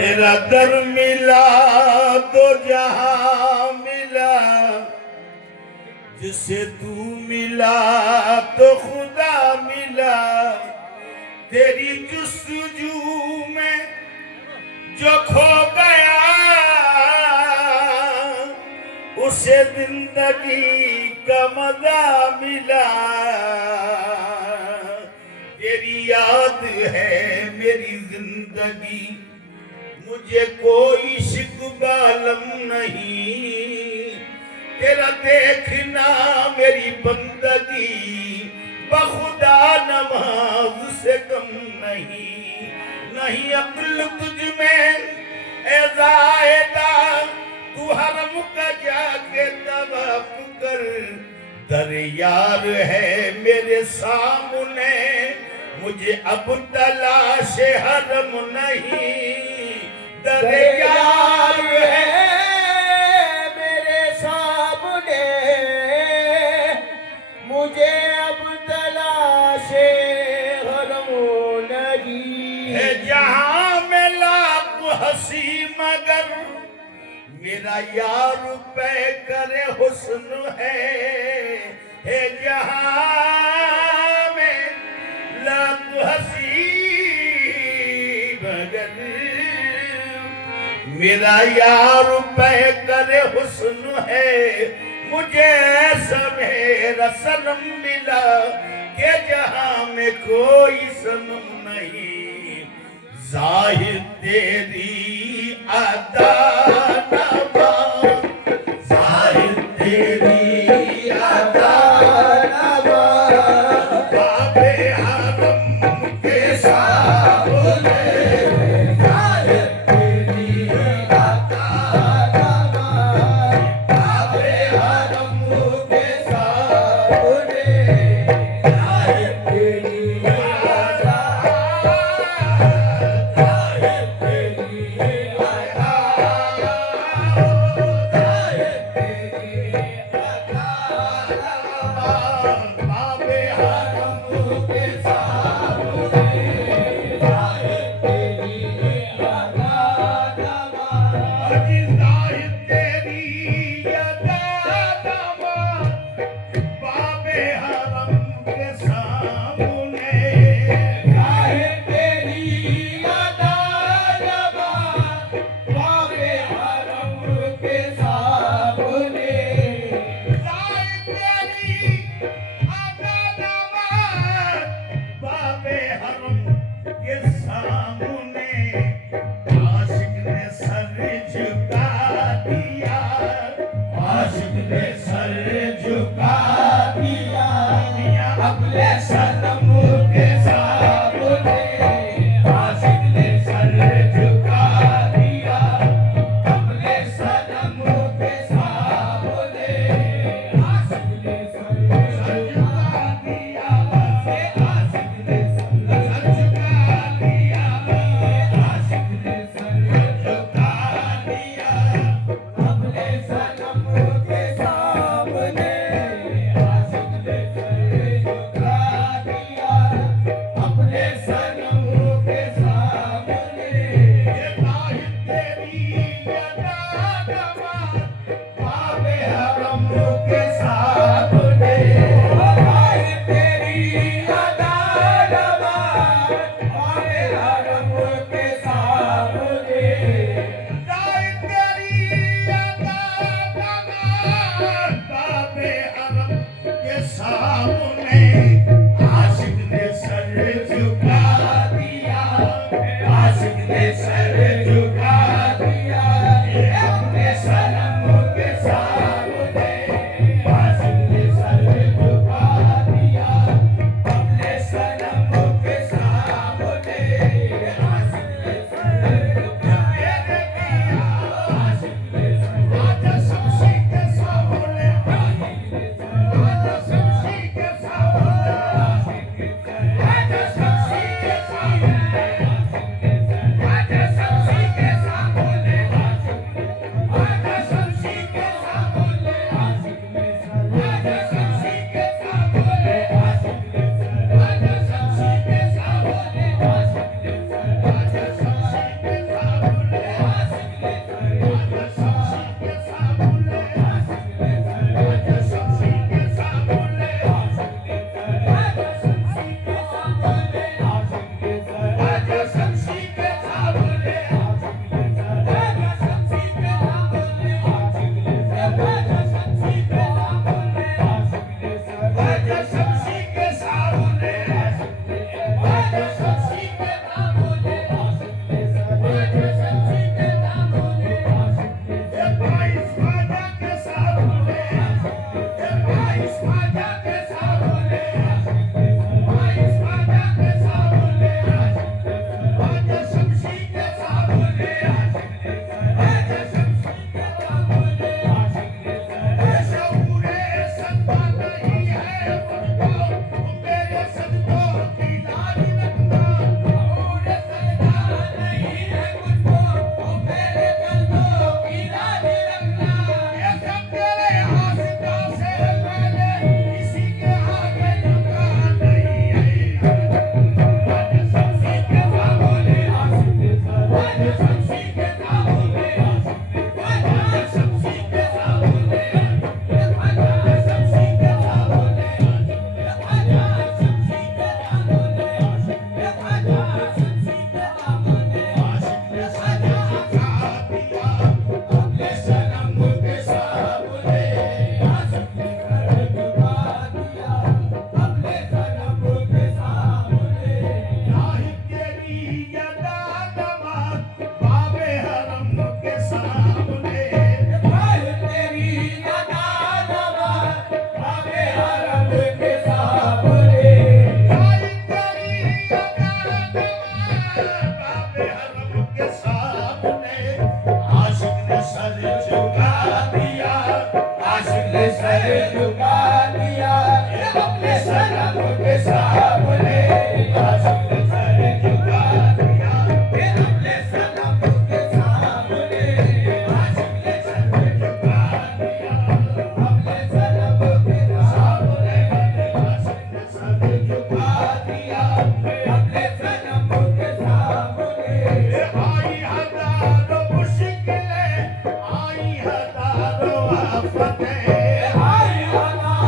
मेरा दर मिला तो जहां मिला, जिसे तू मिला तो खुदा मिला। तेरी जुस्तजू में जो खो गया, उसे जिंदगी का मजा मिला। तेरी याद है मेरी जिंदगी, मुझे कोई शिकबालम नहीं। तेरा देखना मेरी बंदगी, बखुदा नमाज से कम नहीं। नहीं अक्ल तुझ में ए ज़ाहिदा, तू हरम का जाके तवाफ कर। दर यार है मेरे सामने, मुझे अब तलाश हरम नहीं। दर यार है मेरे सामने, मुझे अब तलाशे हरम नहीं। है जहां में लाख हंसी मगर, मेरा यार पे करे हुस्न है जहां में लाख हंसी मगर, मेरा यार पे करे हुस्न है। मुझे ऐसा मेरा सनम मिला कि जहां में कोई सनम नहीं। जाहिर तेरी अदा नवा, जाहिर तेरी अदा नवा, बाबे हरम के सामने। बाबे हरम के सामने आशिक ने सर झुका दिया, आशिक ने सर झुका दिया अपने सनम के सामने, आशिक ने सर झुका दिया अपने सनम के सामने, आशिक ने सर झुका दिया अपने सनम के सामने, आशिक ने सर झुका दिया अपने सनम के सामने। आई हजारों मुश्किलें, आई हजारों आफतें, आई हजारों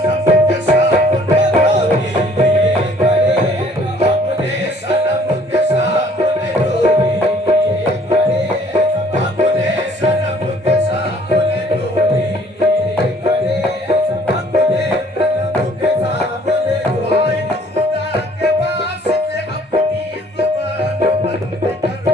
सनम के सामने चोरी लिए करेगा अपने सनम के सामने चोरी लिए करेगा अपने सनम के सामने चोरी लिए करेगा अपने सनम के सामने भाई खुदा के वास्ते अपनी जुबान बंद कर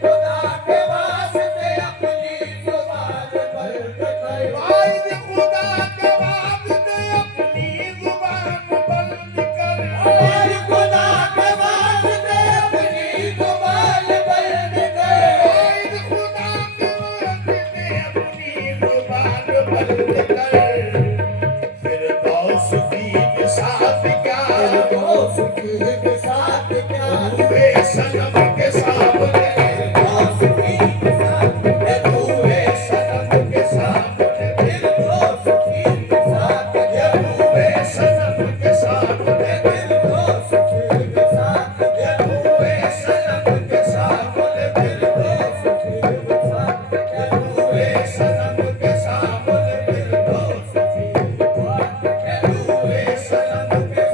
खुदा के वास्ते अपनी जुबान बंद कर भाई खुदा के वास्ते अपनी जुबान बंद कर और खुदा के वास्ते अपनी जुबान बंद कर भाई खुदा के वास्ते अपनी जुबान बंद कर फिर गौस की साथ क्या दोस्त के साथ क्या हुए सनम के सामने दोस्त के साथ हुए सनम के सामने दोस्त के साथ हुए सनम के सामने दोस्त के साथ हुए सनम के सामने दोस्त के साथ हुए सनम के सामने हुए सनम के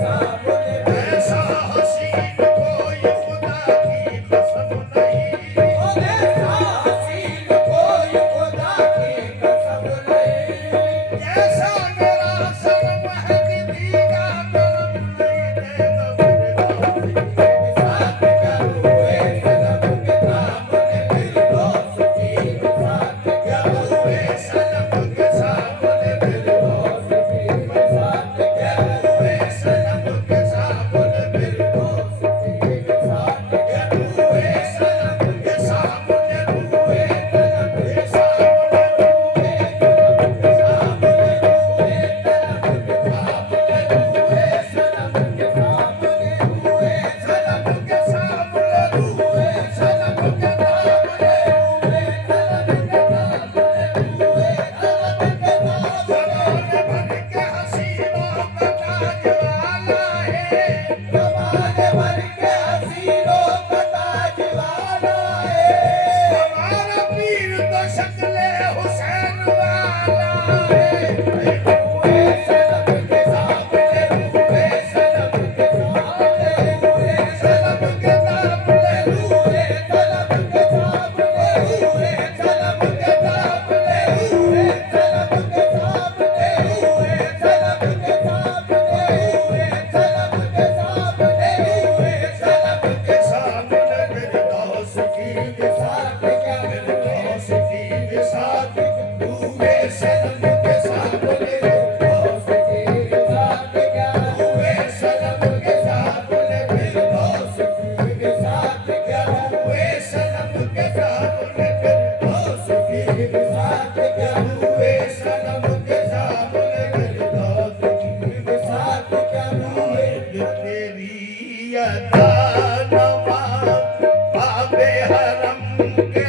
ऐसा हसीन कोई खुदा की कसम नहीं ऐसा मेरा सनम है कि दीगा करम नहीं देगा हुए सनम के सामने हुए सनम के सामने हुए सनम के सामने हुए सनम के सामने हुए सनम के जमाने भर के हसीनों का ताज वाला है हमारा पीर तो शक्ले हुसैन वाला है सनम के सामने सनम के सनम के सामने मेरे दोस्त की मेरे दोस्त की साथ हुए सनम के सामने हुए सनम के सामने मेरे दोस्त हुए सनम के सामने मेरे दोस्त हुए सनम के सामने मेरे दोस्त जो तेरी अदा नमा बाबे हरम के